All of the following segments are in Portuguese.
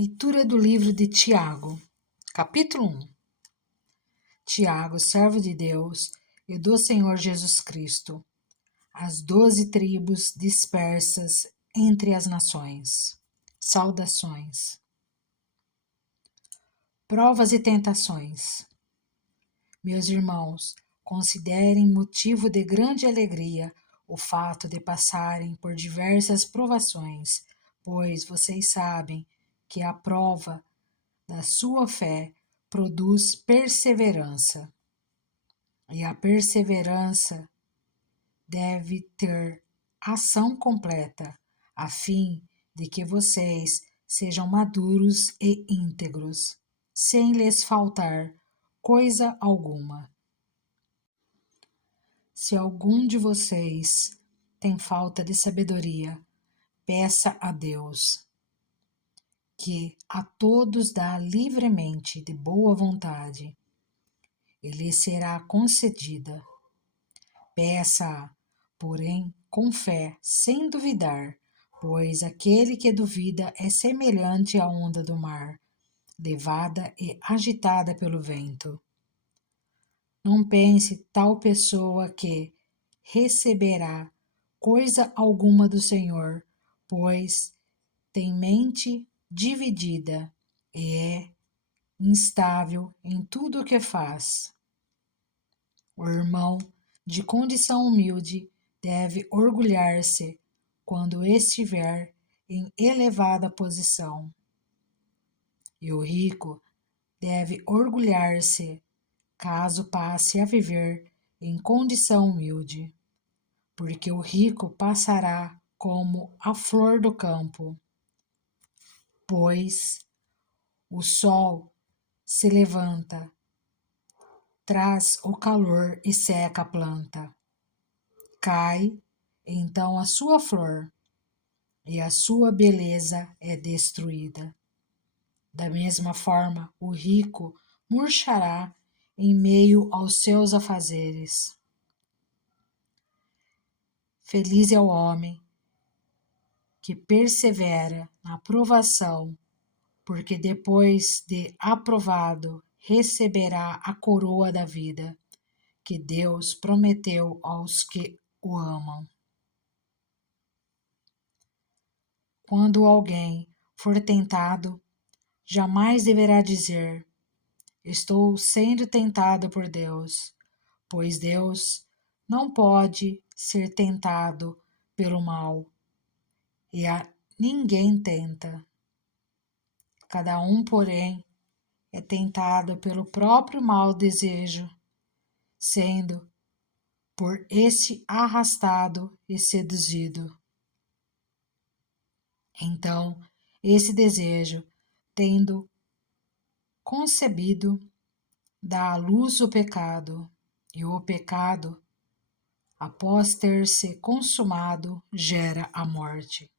Leitura do livro de Tiago, capítulo 1. Tiago, servo de Deus e do Senhor Jesus Cristo, as 12 tribos dispersas entre as nações. Saudações. Provas e tentações. Meus irmãos, considerem motivo de grande alegria o fato de passarem por diversas provações, pois vocês sabem que a prova da sua fé produz perseverança. E a perseverança deve ter ação completa, a fim de que vocês sejam maduros e íntegros, sem lhes faltar coisa alguma. Se algum de vocês tem falta de sabedoria, peça a Deus, que a todos dá livremente de boa vontade, e lhe será concedida. Peça-a, porém, com fé, sem duvidar, pois aquele que duvida é semelhante à onda do mar, levada e agitada pelo vento. Não pense tal pessoa que receberá coisa alguma do Senhor, pois tem mente dividida e é instável em tudo o que faz. O irmão de condição humilde deve orgulhar-se quando estiver em elevada posição, e o rico deve orgulhar-se caso passe a viver em condição humilde, porque o rico passará como a flor do campo, pois o sol se levanta, traz o calor e seca a planta. Cai então a sua flor e a sua beleza é destruída. Da mesma forma, o rico murchará em meio aos seus afazeres. Feliz é o homem que persevera na provação, porque depois de aprovado receberá a coroa da vida que Deus prometeu aos que o amam. Quando alguém for tentado, jamais deverá dizer: estou sendo tentado por Deus, pois Deus não pode ser tentado pelo mal, e a ninguém tenta. Cada um, porém, é tentado pelo próprio mau desejo, sendo por este arrastado e seduzido. Então, esse desejo, tendo concebido, dá à luz o pecado, e o pecado, após ter se consumado, gera a morte.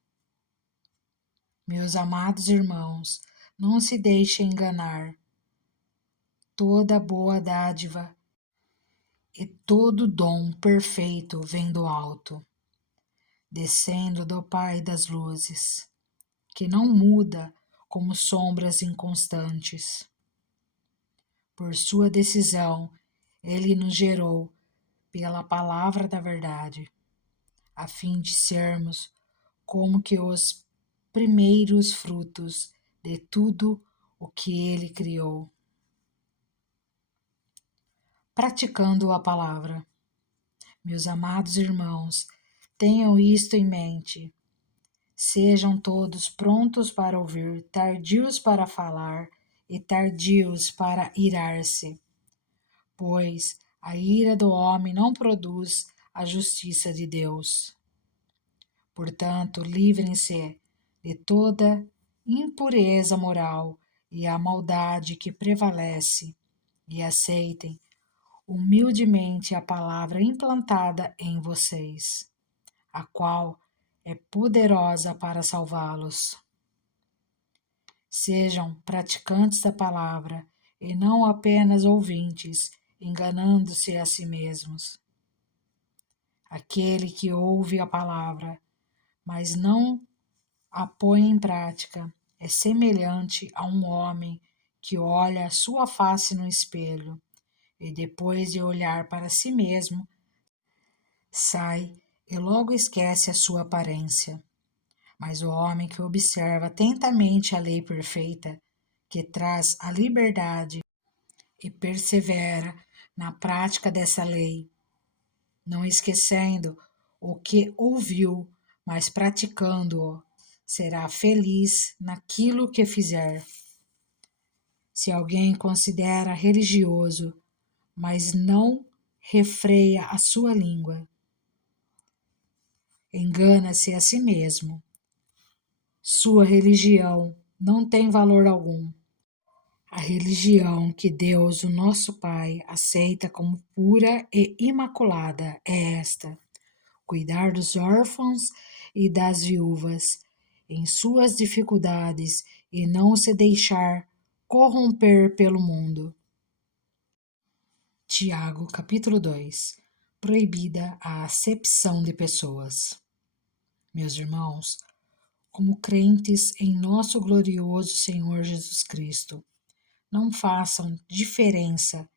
Meus amados irmãos, não se deixem enganar. Toda boa dádiva e todo dom perfeito vem do alto, descendo do Pai das luzes, que não muda como sombras inconstantes. Por sua decisão, ele nos gerou pela palavra da verdade, a fim de sermos como que os primeiros frutos de tudo o que ele criou. Praticando a palavra. Meus amados irmãos, tenham isto em mente. Sejam todos prontos para ouvir, tardios para falar e tardios para irar-se, pois a ira do homem não produz a justiça de Deus. Portanto, livrem-se de toda impureza moral e a maldade que prevalece, e aceitem humildemente a palavra implantada em vocês, a qual é poderosa para salvá-los. Sejam praticantes da palavra e não apenas ouvintes, enganando-se a si mesmos. Aquele que ouve a palavra, mas não a põe em prática, é semelhante a um homem que olha a sua face no espelho e depois de olhar para si mesmo, sai e logo esquece a sua aparência. Mas o homem que observa atentamente a lei perfeita, que traz a liberdade e persevera na prática dessa lei, não esquecendo o que ouviu, mas praticando-o, será feliz naquilo que fizer. Se alguém considera religioso, mas não refreia a sua língua, engana-se a si mesmo. Sua religião não tem valor algum. A religião que Deus, o nosso Pai, aceita como pura e imaculada é esta: cuidar dos órfãos e das viúvas em suas dificuldades e não se deixar corromper pelo mundo. Tiago, capítulo 2. Proibida a acepção de pessoas. Meus irmãos, como crentes em nosso glorioso Senhor Jesus Cristo, não façam diferença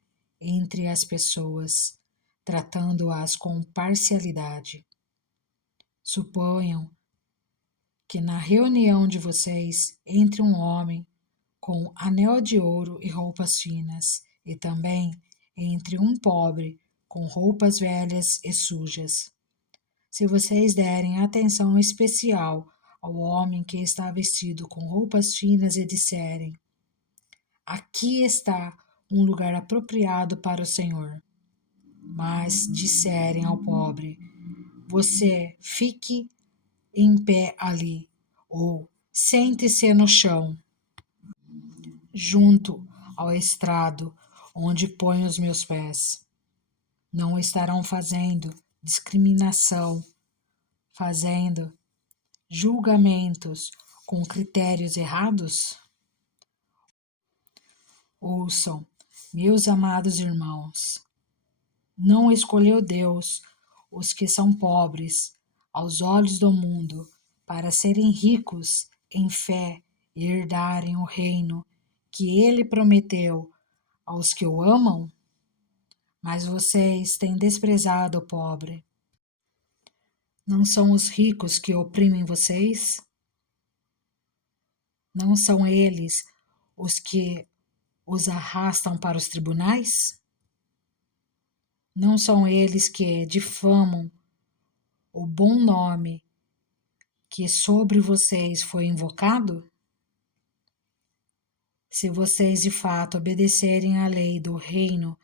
entre as pessoas, tratando-as com parcialidade. Suponham que na reunião de vocês entre um homem com anel de ouro e roupas finas, e também entre um pobre com roupas velhas e sujas. Se vocês derem atenção especial ao homem que está vestido com roupas finas e disserem: aqui está um lugar apropriado para o Senhor, mas disserem ao pobre: você fique em pé ali, ou sente-se no chão, junto ao estrado onde ponho os meus pés. Não estarão fazendo discriminação, fazendo julgamentos com critérios errados? Ouçam, meus amados irmãos, não escolheu Deus os que são pobres aos olhos do mundo para serem ricos em fé e herdarem o reino que ele prometeu aos que o amam? Mas vocês têm desprezado o pobre. Não são os ricos que oprimem vocês? Não são eles os que os arrastam para os tribunais? Não são eles que difamam o bom nome que sobre vocês foi invocado? Se vocês de fato obedecerem à lei do reino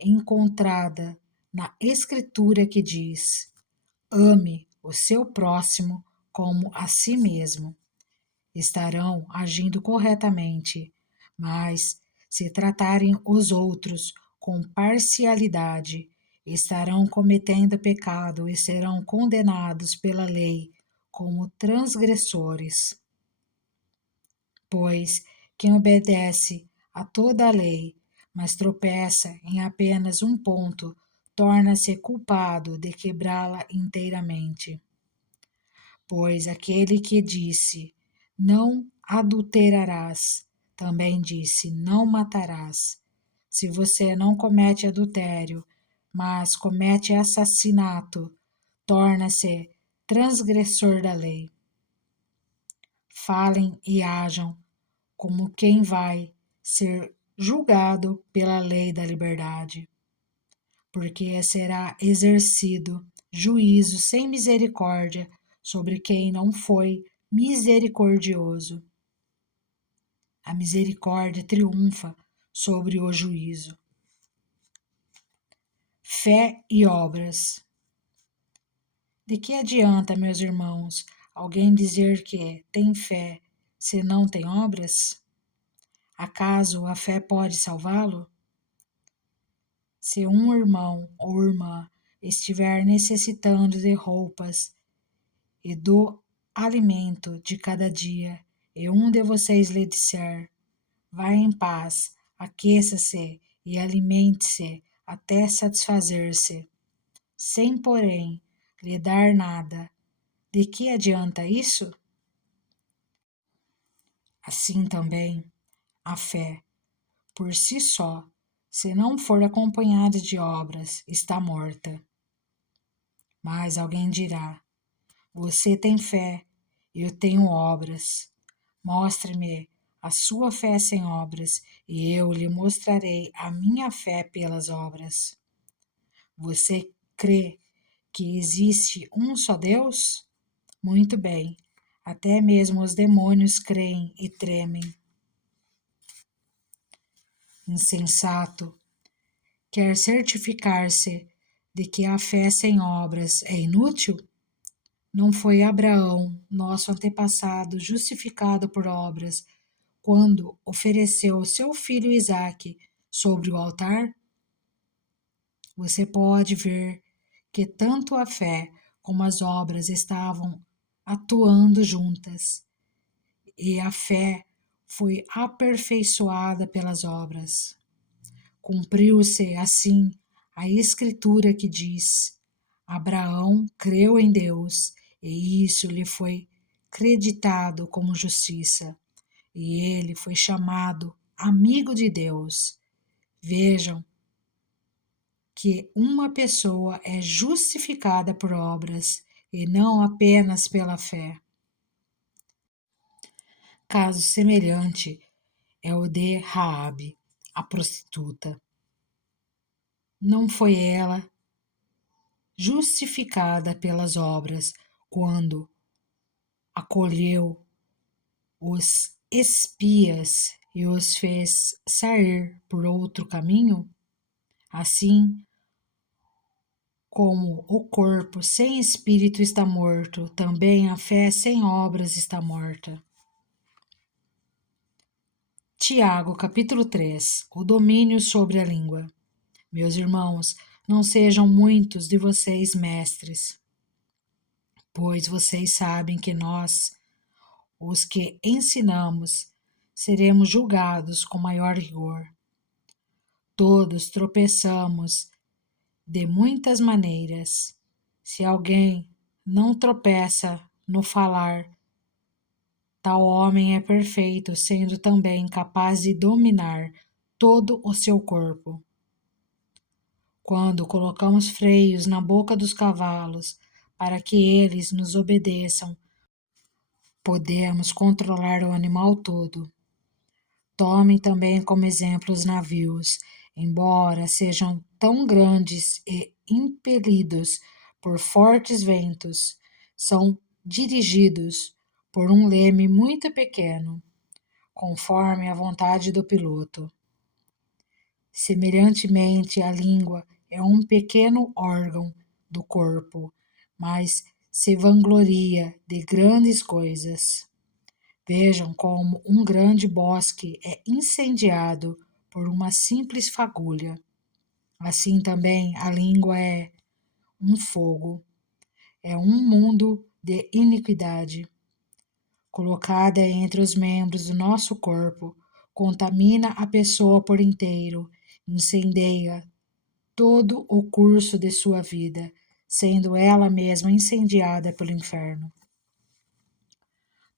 encontrada na Escritura que diz: ame o seu próximo como a si mesmo, estarão agindo corretamente, mas se tratarem os outros com parcialidade, estarão cometendo pecado e serão condenados pela lei como transgressores. Pois quem obedece a toda a lei, mas tropeça em apenas um ponto, torna-se culpado de quebrá-la inteiramente. Pois aquele que disse: não adulterarás, também disse: não matarás. Se você não comete adultério, mas comete assassinato, torna-se transgressor da lei. Falem e hajam como quem vai ser julgado pela lei da liberdade, porque será exercido juízo sem misericórdia sobre quem não foi misericordioso. A misericórdia triunfa sobre o juízo. Fé e obras. De que adianta, meus irmãos, alguém dizer que tem fé se não tem obras? Acaso a fé pode salvá-lo? Se um irmão ou irmã estiver necessitando de roupas e do alimento de cada dia, e um de vocês lhe disser: vá em paz, aqueça-se e alimente-se até satisfazer-se, sem, porém, lhe dar nada, de que adianta isso? Assim também, a fé, por si só, se não for acompanhada de obras, está morta. Mas alguém dirá: você tem fé, eu tenho obras. Mostre-me a sua fé sem obras, e eu lhe mostrarei a minha fé pelas obras. Você crê que existe um só Deus? Muito bem, até mesmo os demônios creem e tremem. Insensato, quer certificar-se de que a fé sem obras é inútil? Não foi Abraão, nosso antepassado, justificado por obras, quando ofereceu seu filho Isaque sobre o altar? Você pode ver que tanto a fé como as obras estavam atuando juntas, e a fé foi aperfeiçoada pelas obras. Cumpriu-se assim a escritura que diz: Abraão creu em Deus, e isso lhe foi creditado como justiça, e ele foi chamado amigo de Deus. Vejam que uma pessoa é justificada por obras e não apenas pela fé. Caso semelhante é o de Raabe, a prostituta. Não foi ela justificada pelas obras quando acolheu os espias e os fez sair por outro caminho? Assim como o corpo sem espírito está morto, também a fé sem obras está morta. Tiago, capítulo 3. O domínio sobre a língua. Meus irmãos, não sejam muitos de vocês mestres, pois vocês sabem que nós, os que ensinamos, seremos julgados com maior rigor. Todos tropeçamos de muitas maneiras. Se alguém não tropeça no falar, tal homem é perfeito, sendo também capaz de dominar todo o seu corpo. Quando colocamos freios na boca dos cavalos para que eles nos obedeçam, podemos controlar o animal todo. Tomem também como exemplo os navios, embora sejam tão grandes e impelidos por fortes ventos, são dirigidos por um leme muito pequeno, conforme a vontade do piloto. Semelhantemente, a língua é um pequeno órgão do corpo, mas se vangloria de grandes coisas. Vejam como um grande bosque é incendiado por uma simples fagulha. Assim também a língua é um fogo, é um mundo de iniquidade. Colocada entre os membros do nosso corpo, contamina a pessoa por inteiro, incendeia todo o curso de sua vida, sendo ela mesma incendiada pelo inferno.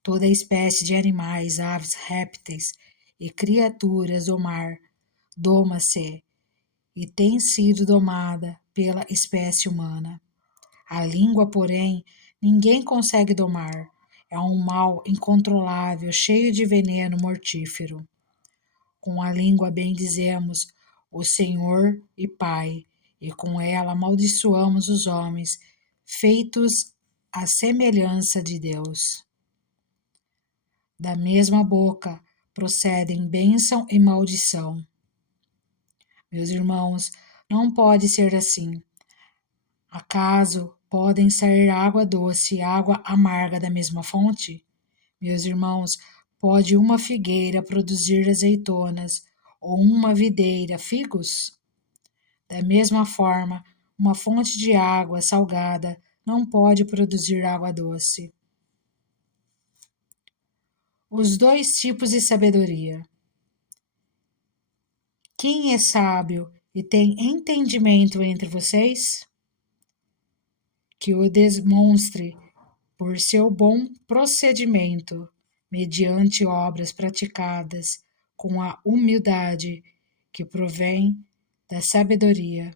Toda espécie de animais, aves, répteis e criaturas do mar doma-se e tem sido domada pela espécie humana. A língua, porém, ninguém consegue domar. É um mal incontrolável, cheio de veneno mortífero. Com a língua bendizemos o Senhor e Pai, e com ela amaldiçoamos os homens, feitos à semelhança de Deus. Da mesma boca procedem bênção e maldição. Meus irmãos, não pode ser assim. Acaso podem sair água doce e água amarga da mesma fonte? Meus irmãos, pode uma figueira produzir azeitonas ou uma videira figos? Da mesma forma, uma fonte de água salgada não pode produzir água doce. Os dois tipos de sabedoria. Quem é sábio e tem entendimento entre vocês? Que o demonstre por seu bom procedimento, mediante obras praticadas com a humildade que provém da sabedoria.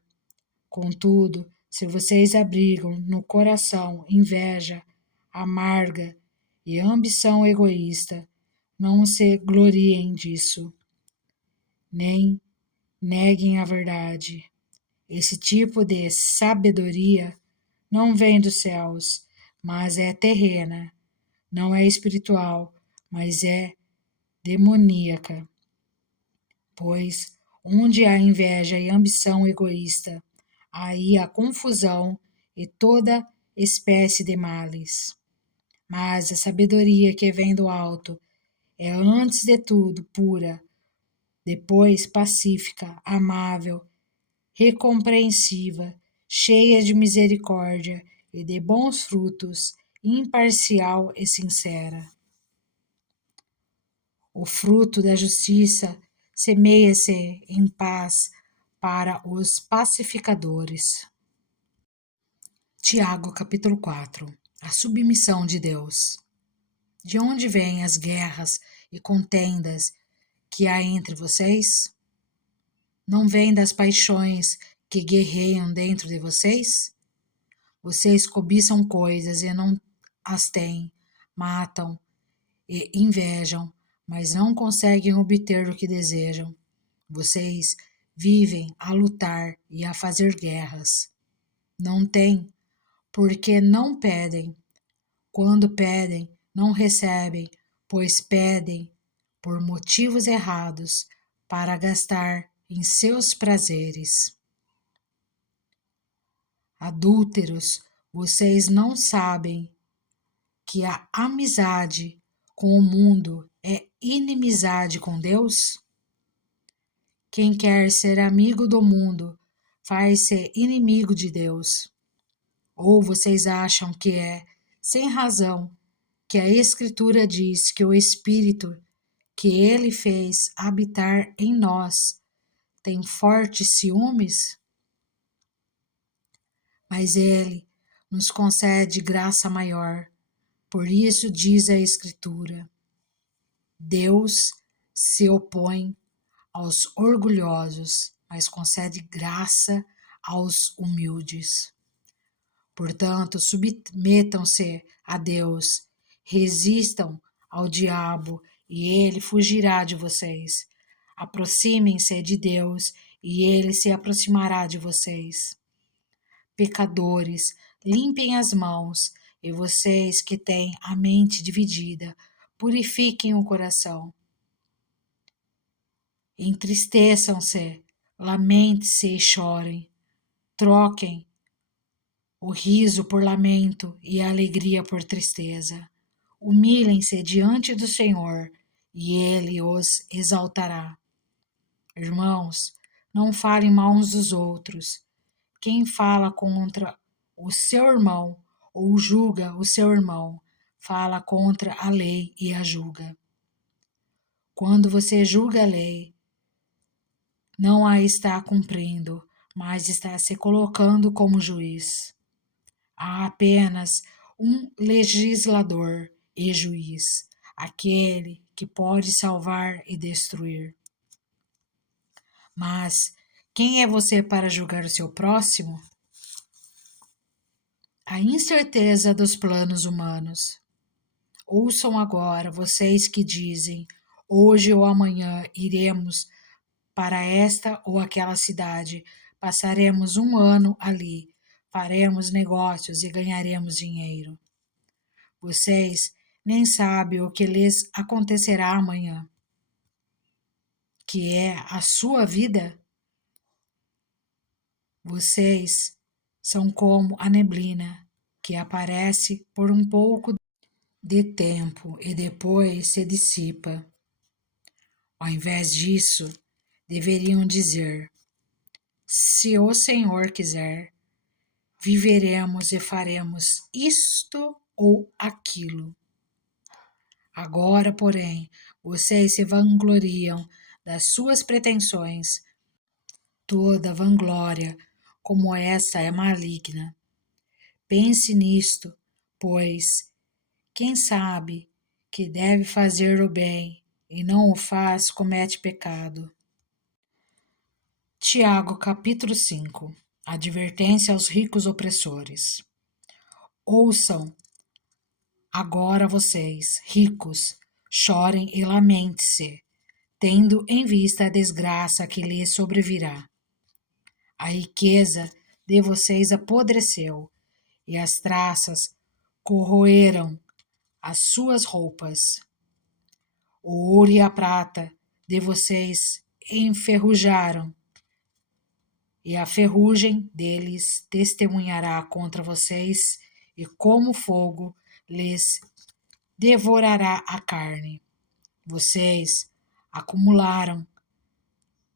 Contudo, se vocês abrigam no coração inveja amarga e ambição egoísta, não se gloriem disso, nem neguem a verdade. Esse tipo de sabedoria não vem dos céus, mas é terrena, não é espiritual, mas é demoníaca. Pois onde há inveja e ambição egoísta, aí há confusão e toda espécie de males. Mas a sabedoria que vem do alto é antes de tudo pura, depois pacífica, amável, recompreensiva, cheia de misericórdia e de bons frutos, imparcial e sincera. O fruto da justiça semeia-se em paz para os pacificadores. Tiago capítulo 4. A submissão de Deus. De onde vêm as guerras e contendas que há entre vocês? Não vêm das paixões que guerreiam dentro de vocês? Vocês cobiçam coisas e não as têm, matam e invejam, mas não conseguem obter o que desejam. Vocês vivem a lutar e a fazer guerras. Não têm, porque não pedem. Quando pedem, não recebem, pois pedem por motivos errados para gastar em seus prazeres. Adúlteros, vocês não sabem que a amizade com o mundo é inimizade com Deus? Quem quer ser amigo do mundo faz-se inimigo de Deus. Ou vocês acham que é, sem razão, que a Escritura diz que o Espírito que ele fez habitar em nós tem fortes ciúmes? Mas ele nos concede graça maior. Por isso diz a Escritura: Deus se opõe aos orgulhosos, mas concede graça aos humildes. Portanto, submetam-se a Deus, resistam ao diabo e ele fugirá de vocês. Aproximem-se de Deus e ele se aproximará de vocês. Pecadores, limpem as mãos, e vocês que têm a mente dividida, purifiquem o coração. Entristeçam-se, lamente-se e chorem. Troquem o riso por lamento e a alegria por tristeza. Humilhem-se diante do Senhor e ele os exaltará. Irmãos, não falem mal uns dos outros. Quem fala contra o seu irmão ou julga o seu irmão, fala contra a lei e a julga. Quando você julga a lei, não a está cumprindo, mas está se colocando como juiz. Há apenas um legislador e juiz, aquele que pode salvar e destruir. Mas quem é você para julgar o seu próximo? A incerteza dos planos humanos. Ouçam agora vocês que dizem: hoje ou amanhã iremos para esta ou aquela cidade, passaremos um ano ali, faremos negócios e ganharemos dinheiro. Vocês nem sabem o que lhes acontecerá amanhã, que é a sua vida. Vocês são como a neblina, que aparece por um pouco de tempo e depois se dissipa. Ao invés disso, deveriam dizer: se o Senhor quiser, viveremos e faremos isto ou aquilo. Agora, porém, vocês se vangloriam das suas pretensões. Toda vanglória como essa é maligna. Pense nisto, pois, quem sabe que deve fazer o bem e não o faz, comete pecado. Tiago, capítulo 5. Advertência aos ricos opressores. Ouçam agora vocês, ricos, chorem e lamente-se, tendo em vista a desgraça que lhes sobrevirá. A riqueza de vocês apodreceu, e as traças corroeram as suas roupas. O ouro e a prata de vocês enferrujaram, e a ferrugem deles testemunhará contra vocês, e como fogo lhes devorará a carne. Vocês acumularam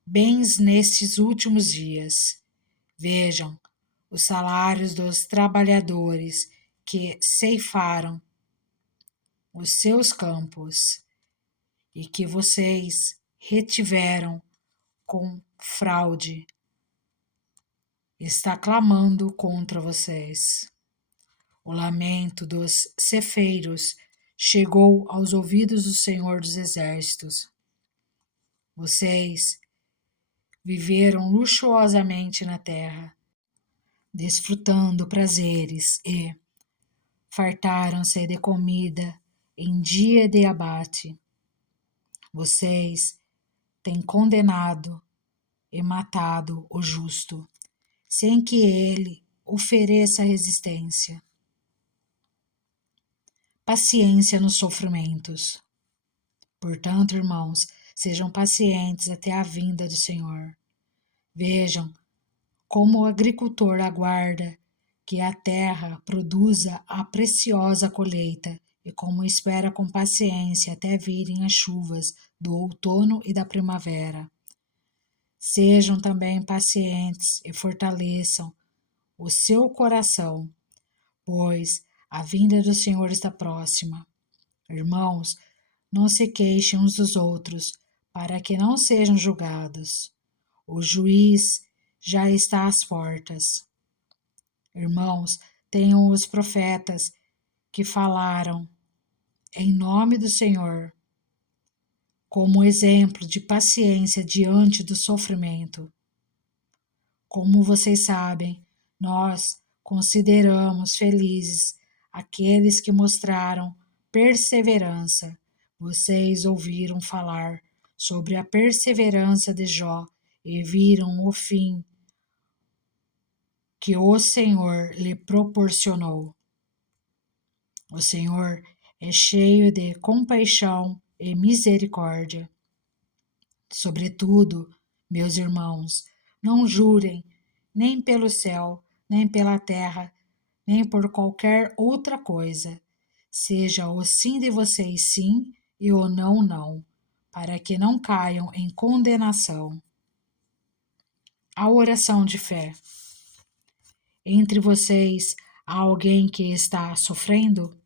bens nestes últimos dias. Vejam os salários dos trabalhadores que ceifaram os seus campos e que vocês retiveram com fraude. Está clamando contra vocês. O lamento dos cefeiros chegou aos ouvidos do Senhor dos Exércitos. Vocês viveram luxuosamente na terra, desfrutando prazeres e fartaram-se de comida em dia de abate. Vocês têm condenado e matado o justo, sem que ele ofereça resistência. Paciência nos sofrimentos. Portanto, irmãos, sejam pacientes até a vinda do Senhor. Vejam como o agricultor aguarda que a terra produza a preciosa colheita e como espera com paciência até virem as chuvas do outono e da primavera. Sejam também pacientes e fortaleçam o seu coração, pois a vinda do Senhor está próxima. Irmãos, não se queixem uns dos outros, para que não sejam julgados. O juiz já está às portas. Irmãos, tenham os profetas que falaram em nome do Senhor como exemplo de paciência diante do sofrimento. Como vocês sabem, nós consideramos felizes aqueles que mostraram perseverança. Vocês ouviram falar sobre a perseverança de Jó e viram o fim que o Senhor lhe proporcionou. O Senhor é cheio de compaixão e misericórdia. Sobretudo, meus irmãos, não jurem nem pelo céu, nem pela terra, nem por qualquer outra coisa. Seja o sim de vocês sim e o não não, para que não caiam em condenação. A oração de fé. Entre vocês há alguém que está sofrendo?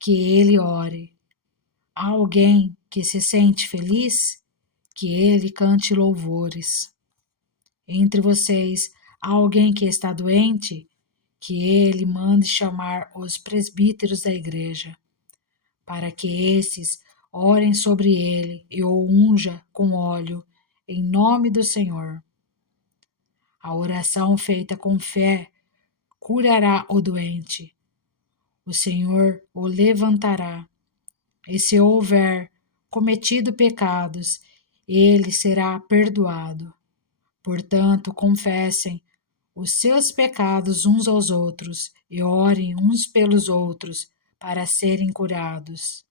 Que ele ore. Há alguém que se sente feliz? Que ele cante louvores. Entre vocês há alguém que está doente? Que ele mande chamar os presbíteros da igreja, para que esses orem sobre ele e o unja com óleo, em nome do Senhor. A oração feita com fé curará o doente. O Senhor o levantará. E se houver cometido pecados, ele será perdoado. Portanto, confessem os seus pecados uns aos outros e orem uns pelos outros para serem curados.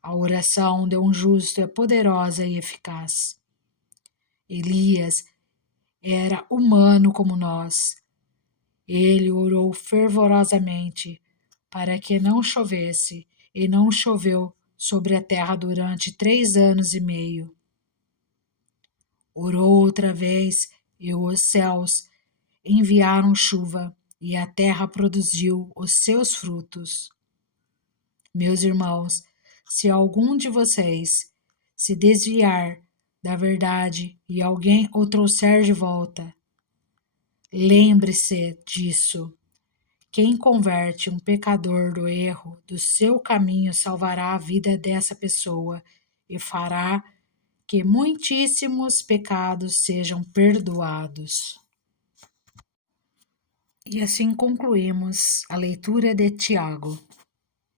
A oração de um justo é poderosa e eficaz. Elias era humano como nós. Ele orou fervorosamente para que não chovesse, e não choveu sobre a terra durante 3 anos e meio. Orou outra vez, e os céus enviaram chuva, e a terra produziu os seus frutos. Meus irmãos, se algum de vocês se desviar da verdade e alguém o trouxer de volta, lembre-se disso, Quem converte um pecador do erro do seu caminho salvará a vida dessa pessoa e fará que muitíssimos pecados sejam perdoados. E assim concluímos a leitura de Tiago.